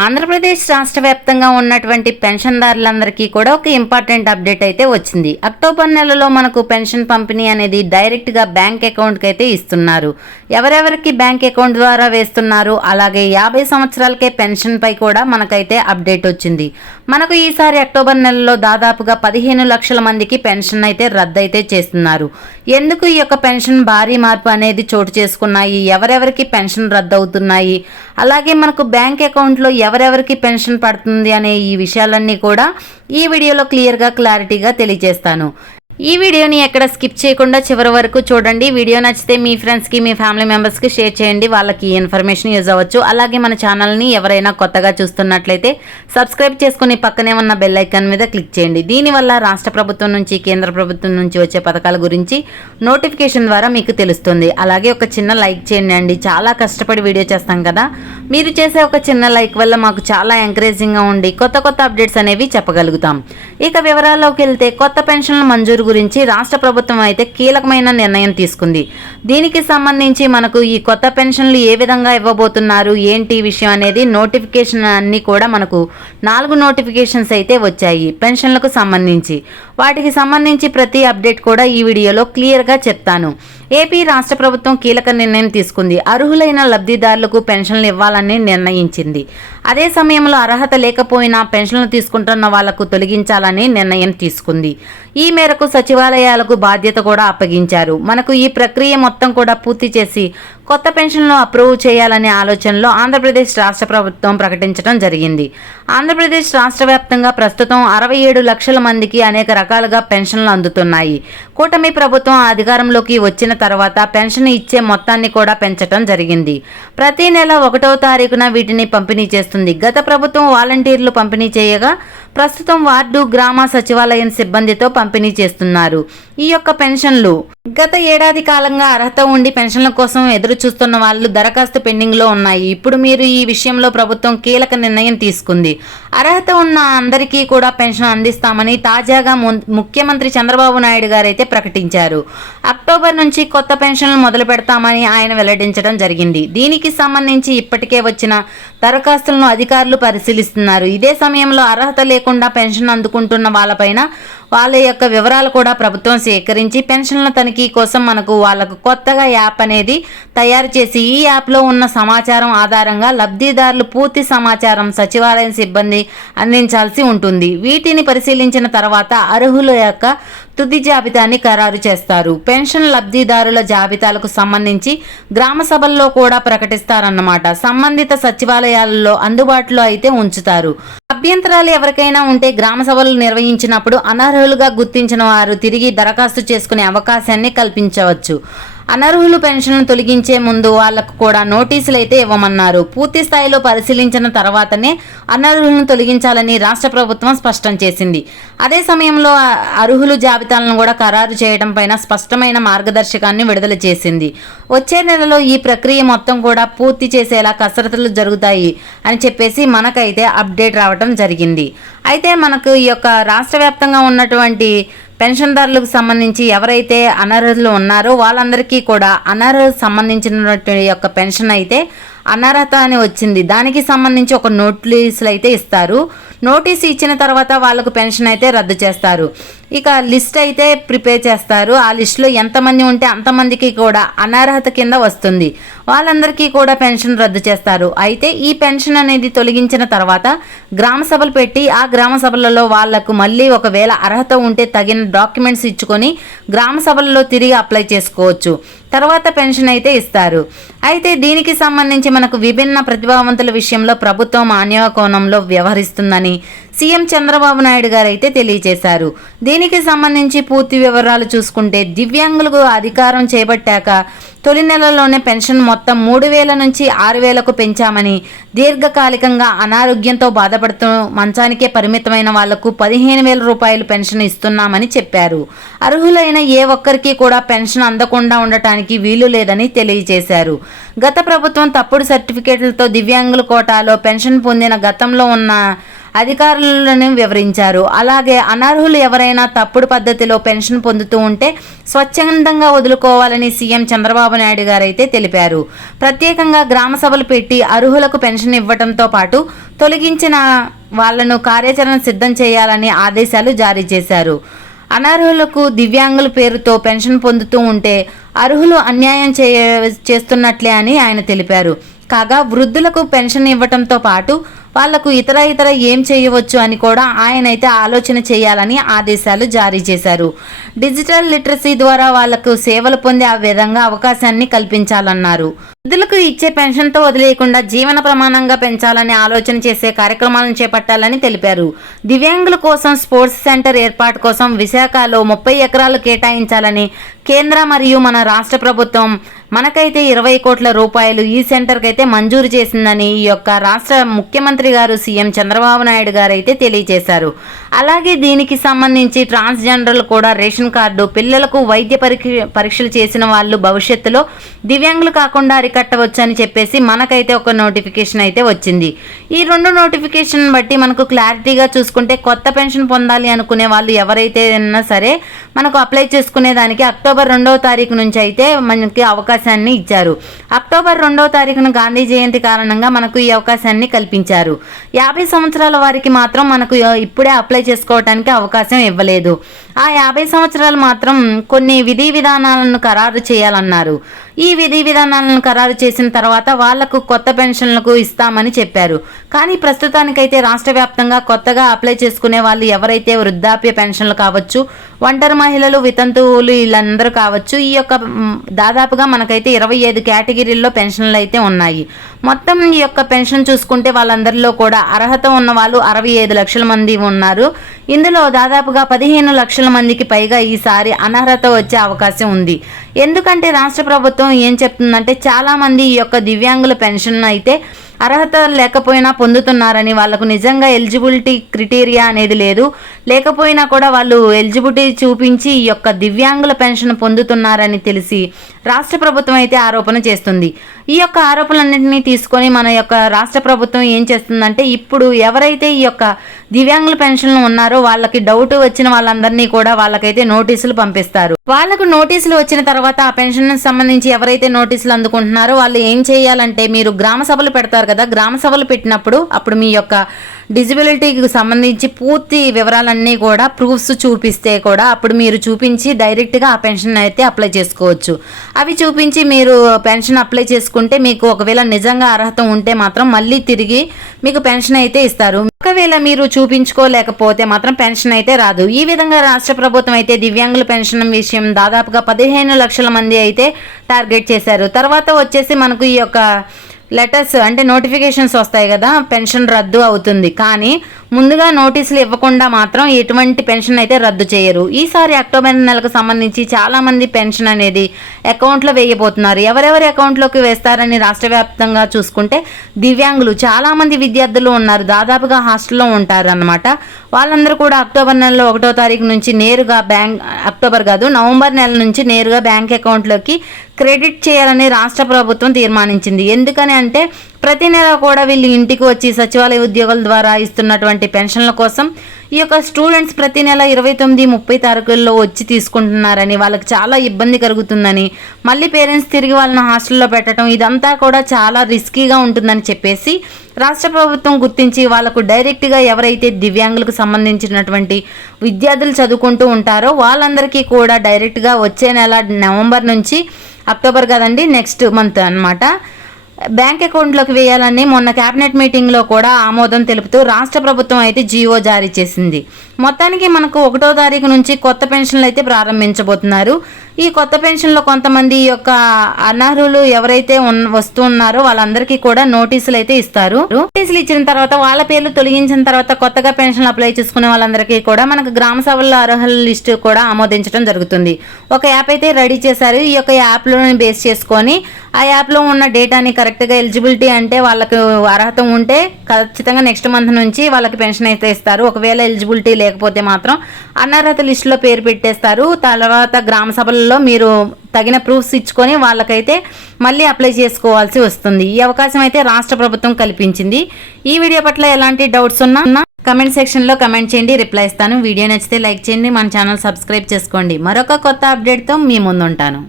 ఆంధ్రప్రదేశ్ రాష్ట్ర వ్యాప్తంగా ఉన్నటువంటి పెన్షన్దారులందరికీ కూడా ఒక ఇంపార్టెంట్ అప్డేట్ అయితే వచ్చింది. అక్టోబర్ నెలలో మనకు పెన్షన్ పంపిణీ అనేది డైరెక్ట్గా బ్యాంక్ అకౌంట్కి అయితే ఇస్తున్నారు. ఎవరెవరికి బ్యాంక్ అకౌంట్ ద్వారా వేస్తున్నారు, అలాగే 50 సంవత్సరాలకే పెన్షన్ పై కూడా మనకైతే అప్డేట్ వచ్చింది. మనకు ఈసారి అక్టోబర్ నెలలో దాదాపుగా 15 లక్షల మందికి పెన్షన్ అయితే రద్దయితే చేస్తున్నారు. ఎందుకు ఈ యొక్క పెన్షన్ భారీ మార్పు అనేది చోటు చేసుకున్నాయి, ఎవరెవరికి పెన్షన్ రద్దు అవుతున్నాయి, అలాగే మనకు బ్యాంక్ అకౌంట్లో ఎవరెవరికి పెన్షన్ పడుతుంది అనే ఈ విషయాలన్నీ కూడా ఈ వీడియోలో క్లారిటీగా తెలియజేస్తాను. ఈ వీడియోని ఎక్కడ స్కిప్ చేయకుండా చివరి వరకు చూడండి. వీడియో నచ్చితే మీ ఫ్రెండ్స్కి, మీ ఫ్యామిలీ మెంబర్స్కి షేర్ చేయండి, వాళ్ళకి ఇన్ఫర్మేషన్ యూజ్ అవ్వచ్చు. అలాగే మన ఛానల్ని ఎవరైనా కొత్తగా చూస్తున్నట్లయితే సబ్స్క్రైబ్ చేసుకుని పక్కనే ఉన్న బెల్ ఐకాన్ మీద క్లిక్ చేయండి. దీనివల్ల రాష్ట్ర ప్రభుత్వం నుంచి, కేంద్ర ప్రభుత్వం నుంచి వచ్చే పథకాల గురించి నోటిఫికేషన్ ద్వారా మీకు తెలుస్తుంది. అలాగే ఒక చిన్న లైక్ చేయండి అండి, చాలా కష్టపడి వీడియో చేస్తాం కదా. మీరు చేసే ఒక చిన్న లైక్ వల్ల మాకు చాలా ఎంకరేజింగ్గా ఉండి కొత్త అప్డేట్స్ అనేవి చెప్పగలుగుతాం. ఇక వివరాల్లోకి వెళ్తే, కొత్త పెన్షన్ల మంజూరు గురించి రాష్ట్ర ప్రభుత్వం అయితే కీలకమైన నిర్ణయం తీసుకుంది. దీనికి సంబంధించి మనకు ఈ కొత్త పెన్షన్లు ఏ విధంగా ఇవ్వబోతున్నారు, ఏంటి విషయం అనేది నోటిఫికేషన్ అన్ని కూడా మనకు 4 నోటిఫికేషన్స్ అయితే వచ్చాయి పెన్షన్లకు సంబంధించి. వాటికి సంబంధించి ప్రతి అప్డేట్ కూడా ఈ వీడియోలో క్లియర్గా చెప్తాను. ఏపీ రాష్ట్ర ప్రభుత్వం కీలక నిర్ణయం తీసుకుంది. అర్హులైన లబ్ధిదారులకు పెన్షన్లు ఇవ్వాలని నిర్ణయించింది. అదే సమయంలో అర్హత లేకపోయినా పెన్షన్లు తీసుకుంటున్న వాళ్లకు తొలగించాలని నిర్ణయం తీసుకుంది. ఈ మేరకు సచివాలయాలకు బాధ్యత కూడా అప్పగించారు. మనకు ఈ ప్రక్రియ మొత్తం కూడా పూర్తి చేసి కొత్త పెన్షన్లు అప్రూవ్ చేయాలనే ఆలోచనలో ఆంధ్రప్రదేశ్ రాష్ట్ర ప్రభుత్వం ప్రకటించడం జరిగింది. ఆంధ్రప్రదేశ్ రాష్ట్ర వ్యాప్తంగా ప్రస్తుతం 67 లక్షల మందికి అనేక రకాలుగా పెన్షన్లు అందుతున్నాయి. కూటమి ప్రభుత్వం అధికారంలోకి వచ్చిన తర్వాత పెన్షన్ ఇచ్చే మొత్తాన్ని కూడా పెంచడం జరిగింది. ప్రతి నెల 1వ తారీఖున వీటిని పంపిణీ చేస్తుంది. గత ప్రభుత్వం వాలంటీర్లు పంపిణీ చేయగా ప్రస్తుతం వార్డు, గ్రామ సచివాలయం సిబ్బందితో పంపిణీ చేస్తున్నారు. ఈ యొక్క పెన్షన్లు గత ఏడాది కాలంగా అర్హత ఉండి పెన్షన్ల కోసం ఎదురు చూస్తున్న వాళ్ళు దరఖాస్తు పెండింగ్లో ఉన్నాయి. ఇప్పుడు మీరు ఈ విషయంలో ప్రభుత్వం కీలక నిర్ణయం తీసుకుంది. అర్హత ఉన్న అందరికీ కూడా పెన్షన్ అందిస్తామని తాజాగా ముఖ్యమంత్రి చంద్రబాబు నాయుడు గారు అయితే ప్రకటించారు. అక్టోబర్ నుంచి కొత్త పెన్షన్లు మొదలు పెడతామని ఆయన వెల్లడించడం జరిగింది. దీనికి సంబంధించి ఇప్పటికే వచ్చిన దరఖాస్తులను అధికారులు పరిశీలిస్తున్నారు. ఇదే సమయంలో అర్హత లేకుండా పెన్షన్ అందుకుంటున్న వాళ్ళ యొక్క వివరాలు కూడా ప్రభుత్వం సేకరించి పెన్షన్ల తనిఖీ కోసం వాళ్ళకు కొత్తగా యాప్ అనేది తయారు చేసి, ఈ యాప్లో ఉన్న సమాచారం ఆధారంగా లబ్ధిదారులు పూర్తి సమాచారం సచివాలయం సిబ్బంది అందించాల్సి ఉంటుంది. వీటిని పరిశీలించిన తర్వాత అర్హుల యొక్క తుది జాబితాని ఖరారు చేస్తారు. పెన్షన్ లబ్ధిదారుల జాబితాలకు సంబంధించి గ్రామ సభల్లో కూడా ప్రకటిస్తారన్నమాట. సంబంధిత సచివాలయాలలో అందుబాటులో అయితే ఉంచుతారు. అభ్యంతరాలు ఎవరికైనా ఉంటే గ్రామ సభలు నిర్వహించినప్పుడు అనర్హులుగా గుర్తించిన వారు తిరిగి దరఖాస్తు చేసుకునే అవకాశాన్ని కల్పించవచ్చు. అనర్హులు పెన్షన్ను తొలగించే ముందు వాళ్లకు కూడా నోటీసులు అయితే ఇవ్వమన్నారు. పూర్తి స్థాయిలో పరిశీలించిన తర్వాతనే అనర్హులను తొలగించాలని రాష్ట్ర ప్రభుత్వం స్పష్టం చేసింది. అదే సమయంలో అర్హులు జాబితాలను కూడా ఖరారు చేయడం పైన స్పష్టమైన మార్గదర్శకాన్ని విడుదల చేసింది. వచ్చే నెలలో ఈ ప్రక్రియ మొత్తం కూడా పూర్తి చేసేలా కసరత్తులు జరుగుతాయి అని చెప్పేసి మనకైతే అప్డేట్ రావడం జరిగింది. అయితే మనకు ఈ యొక్క రాష్ట్ర వ్యాప్తంగా ఉన్నటువంటి పెన్షన్దారులకు సంబంధించి ఎవరైతే అనర్హులు ఉన్నారో వాళ్ళందరికీ కూడా అనర్హత సంబంధించినటువంటి యొక్క పెన్షన్ అయితే అనర్హత అని వచ్చింది. దానికి సంబంధించి ఒక నోటీసులు అయితే ఇస్తారు. నోటీసు ఇచ్చిన తర్వాత వాళ్ళకు పెన్షన్ అయితే రద్దు చేస్తారు. ఇక లిస్ట్ అయితే ప్రిపేర్ చేస్తారు. ఆ లిస్టులో ఎంతమంది ఉంటే అంతమందికి కూడా అనర్హత కింద వస్తుంది. వాళ్ళందరికీ కూడా పెన్షన్ రద్దు చేస్తారు. అయితే ఈ పెన్షన్ అనేది తొలగించిన తర్వాత గ్రామ సభలు పెట్టి ఆ గ్రామ సభలలో వాళ్లకు మళ్ళీ ఒకవేళ అర్హత ఉంటే తగిన డాక్యుమెంట్స్ ఇచ్చుకొని గ్రామ సభలలో తిరిగి అప్లై చేసుకోవచ్చు. తర్వాత పెన్షన్ అయితే ఇస్తారు. అయితే దీనికి సంబంధించి మనకు విభిన్న ప్రతిభావంతుల విషయంలో ప్రభుత్వం మాన్యవ కోణంలో వ్యవహరిస్తుందని సీఎం చంద్రబాబు నాయుడు గారు అయితే తెలియజేశారు. దీనికి సంబంధించి పూర్తి వివరాలు చూసుకుంటే, దివ్యాంగులకు అధికారం చేపట్టాక తొలి నెలలోనే పెన్షన్ మొత్తం 3,000 నుంచి 6,000కు పెంచామని, దీర్ఘకాలికంగా అనారోగ్యంతో బాధపడుతూ మంచానికే పరిమితమైన వాళ్లకు 15,000 రూపాయలు పెన్షన్ ఇస్తున్నామని చెప్పారు. అర్హులైన ఏ ఒక్కరికి కూడా పెన్షన్ అందకుండా ఉండటానికి వీలు లేదని తెలియజేశారు. గత ప్రభుత్వం తప్పుడు సర్టిఫికేట్లతో దివ్యాంగుల కోటాలో పెన్షన్ పొందిన గతంలో ఉన్న అధికారులను వివరించారు. అలాగే అనర్హులు ఎవరైనా తప్పుడు పద్ధతిలో పెన్షన్ పొందుతూ ఉంటే స్వచ్ఛందంగా వదులుకోవాలని సీఎం చంద్రబాబు నాయుడు గారు అయితే తెలిపారు. ప్రత్యేకంగా గ్రామ సభలు పెట్టి అర్హులకు పెన్షన్ ఇవ్వడంతో పాటు తొలగించిన వాళ్లను కార్యాచరణ సిద్ధం చేయాలని ఆదేశాలు జారీ చేశారు. అనర్హులకు దివ్యాంగుల పేరుతో పెన్షన్ పొందుతూ ఉంటే అర్హులు అన్యాయం చేస్తున్నట్లే అని ఆయన తెలిపారు. కాగా వృద్ధులకు పెన్షన్ ఇవ్వటంతో పాటు వాళ్లకు ఇతర ఏం చేయవచ్చు అని కూడా ఆయన అయితే ఆలోచన చేయాలని ఆదేశాలు జారీ చేశారు. డిజిటల్ లిటరసీ ద్వారా వాళ్లకు సేవలు పొందే ఆ విధంగా అవకాశాన్ని కల్పించాలన్నారు. వృద్ధులకు ఇచ్చే పెన్షన్తో వదిలేయకుండా జీవన ప్రమాణంగా పెంచాలని ఆలోచన చేసే కార్యక్రమాలను చేపట్టాలని తెలిపారు. దివ్యాంగుల కోసం స్పోర్ట్స్ సెంటర్ ఏర్పాటు కోసం విశాఖలో 30 ఎకరాలు కేటాయించాలని కేంద్ర మరియు మన రాష్ట్ర ప్రభుత్వం మనకైతే 20 కోట్ల రూపాయలు ఈ సెంటర్కి అయితే మంజూరు చేసిందని ఈ యొక్క రాష్ట్ర ముఖ్యమంత్రి గారు సీఎం చంద్రబాబు నాయుడు గారు అయితే తెలియజేశారు. అలాగే దీనికి సంబంధించి ట్రాన్స్జెండర్లు కూడా రేషన్ కార్డు, పిల్లలకు వైద్య పరీక్షలు చేసిన వాళ్ళు భవిష్యత్తులో దివ్యాంగులు కాకుండా అరికట్టవచ్చు అని చెప్పేసి మనకైతే ఒక నోటిఫికేషన్ అయితే వచ్చింది. ఈ 2 నోటిఫికేషన్ బట్టి మనకు క్లారిటీగా చూసుకుంటే కొత్త పెన్షన్ పొందాలి అనుకునే వాళ్ళు ఎవరైతే ఉన్నా సరే మనకు అప్లై చేసుకునే దానికి అక్టోబర్ 2వ తారీఖు నుంచి అయితే మనకి అవకాశాన్ని ఇచ్చారు. అక్టోబర్ 2వ తారీఖున గాంధీ జయంతి కారణంగా మనకు ఈ అవకాశాన్ని కల్పించారు. 50 సంవత్సరాల వారికి మాత్రం మనకు ఇప్పుడే అప్లై చేసుకోవడానికి అవకాశం ఇవ్వలేదు. ఆ 50 సంవత్సరాలు మాత్రం కొన్ని విధి విధానాలను ఖరారు చేయాలన్నారు. ఈ విధి విధానాలను ఖరారు చేసిన తర్వాత వాళ్లకు కొత్త పెన్షన్లకు ఇస్తామని చెప్పారు. కానీ ప్రస్తుతానికైతే రాష్ట్ర వ్యాప్తంగా కొత్తగా అప్లై చేసుకునే వాళ్ళు ఎవరైతే వృద్ధాప్య పెన్షన్లు కావచ్చు, ఒంటరి మహిళలు, వితంతువులు వీళ్ళందరూ కావచ్చు, ఈ యొక్క దాదాపుగా మనకైతే 25 కేటగిరీల్లో పెన్షన్లు అయితే ఉన్నాయి. మొత్తం ఈ యొక్క పెన్షన్ చూసుకుంటే వాళ్ళందరిలో కూడా అర్హత ఉన్న వాళ్ళు 65 లక్షల మంది ఉన్నారు. ఇందులో దాదాపుగా 15 లక్షల మందికి పైగా ఈసారి అనర్హత వచ్చే అవకాశం ఉంది. ఎందుకంటే రాష్ట్ర ప్రభుత్వం ఏం చెప్తుందంటే చాలా మంది ఈ యొక్క దివ్యాంగుల పెన్షన్ అయితే అర్హత లేకపోయినా పొందుతున్నారని, వాళ్ళకు నిజంగా ఎలిజిబిలిటీ క్రైటీరియా అనేది లేదు, లేకపోయినా కూడా వాళ్ళు ఎలిజిబిలిటీ చూపించి ఈ యొక్క దివ్యాంగుల పెన్షన్ పొందుతున్నారని తెలిసి రాష్ట్ర ప్రభుత్వం అయితే ఆరోపణ చేస్తుంది. ఈ యొక్క ఆరోపణలన్నింటినీ తీసుకొని మన యొక్క రాష్ట్ర ప్రభుత్వం ఏం చేస్తుందంటే ఇప్పుడు ఎవరైతే ఈ యొక్క దివ్యాంగుల పెన్షన్లు ఉన్నారో వాళ్ళకి డౌట్ వచ్చిన వాళ్ళందరినీ కూడా వాళ్ళకైతే నోటీసులు పంపిస్తారు. వాళ్ళకు నోటీసులు వచ్చిన తర్వాత ఆ పెన్షన్ సంబంధించి ఎవరైతే నోటీసులు అందుకుంటున్నారో వాళ్ళు ఏం చేయాలంటే మీరు గ్రామ సభలు పెడతారు కదా, గ్రామ సభలు పెట్టినప్పుడు అప్పుడు మీ యొక్క డిజబిలిటీకి సంబంధించి పూర్తి వివరాలన్నీ కూడా ప్రూఫ్స్ చూపిస్తే కూడా అప్పుడు మీరు చూపించి డైరెక్ట్గా ఆ పెన్షన్ అయితే అప్లై చేసుకోవచ్చు. అవి చూపించి మీరు పెన్షన్ అప్లై చేసుకుంటే మీకు ఒకవేళ నిజంగా అర్హత ఉంటే మాత్రం మళ్ళీ తిరిగి మీకు పెన్షన్ అయితే ఇస్తారు. ఒకవేళ మీరు చూపించుకోలేకపోతే మాత్రం పెన్షన్ అయితే రాదు. ఈ విధంగా రాష్ట్ర ప్రభుత్వం అయితే దివ్యాంగుల పెన్షన్ విషయం దాదాపుగా 15 లక్షల మంది అయితే టార్గెట్ చేశారు. తర్వాత వచ్చేసి మనకు ఈ యొక్క లెటర్స్ అంటే నోటిఫికేషన్స్ వస్తాయి కదా, పెన్షన్ రద్దు అవుతుంది. కానీ ముందుగా నోటీసులు ఇవ్వకుండా మాత్రం ఎటువంటి పెన్షన్ అయితే రద్దు చేయరు. ఈసారి అక్టోబర్ నెలకు సంబంధించి చాలామంది పెన్షన్ అనేది అకౌంట్లో వేయబోతున్నారు. ఎవరెవరి అకౌంట్లోకి వేస్తారని రాష్ట్ర వ్యాప్తంగా చూసుకుంటే దివ్యాంగులు చాలామంది విద్యార్థులు ఉన్నారు, దాదాపుగా హాస్టల్లో ఉంటారు అన్నమాట. వాళ్ళందరూ కూడా అక్టోబర్ నెలలో 1వ తారీఖు నుంచి నేరుగా నవంబర్ నెల నుంచి నేరుగా బ్యాంక్ అకౌంట్లోకి క్రెడిట్ చేయాలని రాష్ట్ర ప్రభుత్వం తీర్మానించింది. ఎందుకని అంటే ప్రతి నెల కూడా వీళ్ళు ఇంటికి వచ్చి సచివాలయ ఉద్యోగుల ద్వారా ఇస్తున్నటువంటి పెన్షన్ల కోసం ఈ యొక్క స్టూడెంట్స్ ప్రతి నెల 29, 30 తారీఖుల్లో వచ్చి తీసుకుంటున్నారని, వాళ్ళకి చాలా ఇబ్బంది కలుగుతుందని, మళ్ళీ పేరెంట్స్ తిరిగి వాళ్ళని హాస్టల్లో పెట్టడం ఇదంతా కూడా చాలా రిస్కీగా ఉంటుందని చెప్పేసి రాష్ట్ర ప్రభుత్వం గుర్తించి వాళ్ళకు డైరెక్ట్గా ఎవరైతే దివ్యాంగులకు సంబంధించినటువంటి విద్యార్థులు చదువుకుంటూ ఉంటారో వాళ్ళందరికీ కూడా డైరెక్ట్గా వచ్చే నెల నవంబర్ నుంచి అక్టోబర్ కదండి, నెక్స్ట్ మంత్ అన్నమాట, బ్యాంక్ అకౌంట్లోకి వేయాలని మొన్న క్యాబినెట్ మీటింగ్లో కూడా ఆమోదం తెలుపుతూ రాష్ట్ర ప్రభుత్వం అయితే జీవో జారీ చేసింది. మొత్తానికి మనకు 1వ తారీఖు నుంచి కొత్త పెన్షన్లు అయితే ప్రారంభించబోతున్నారు. ఈ కొత్త పెన్షన్లో కొంతమంది యొక్క అనర్హులు ఎవరైతే వస్తున్నారో వాళ్ళందరికీ కూడా నోటీసులు అయితే ఇస్తారు. నోటీసులు ఇచ్చిన తర్వాత వాళ్ళ పేర్లు తొలగించిన తర్వాత కొత్తగా పెన్షన్ అప్లై చేసుకునే వాళ్ళందరికీ కూడా మనకు గ్రామ సభల్లో అర్హుల లిస్టు కూడా ఆమోదించడం జరుగుతుంది. ఒక యాప్ అయితే రెడీ చేశారు. ఈ యొక్క యాప్లోని బేస్ చేసుకొని ఆ యాప్లో ఉన్న డేటాని కరెక్ట్గా ఎలిజిబిలిటీ అంటే వాళ్ళకు అర్హత ఉంటే ఖచ్చితంగా నెక్స్ట్ మంత్ నుంచి వాళ్ళకి పెన్షన్ అయితే ఇస్తారు. ఒకవేళ ఎలిజిబిలిటీ లేకపోతే మాత్రం అనర్హత లిస్టులో పేరు పెట్టేస్తారు. తర్వాత గ్రామ సభల్లో మీరు తగిన ప్రూఫ్స్ ఇచ్చుకొని వాళ్ళకైతే మళ్ళీ అప్లై చేసుకోవాల్సి వస్తుంది. ఈ అవకాశం అయితే రాష్ట్ర ప్రభుత్వం కల్పించింది. ఈ వీడియో పట్ల ఎలాంటి డౌట్స్ ఉన్నా కమెంట్ సెక్షన్లో కమెంట్ చేయండి, రిప్లై ఇస్తాను. వీడియో నచ్చితే లైక్ చేయండి, మన ఛానల్ సబ్స్క్రైబ్ చేసుకోండి. మరొక కొత్త అప్డేట్తో మీ ముందుంటాను.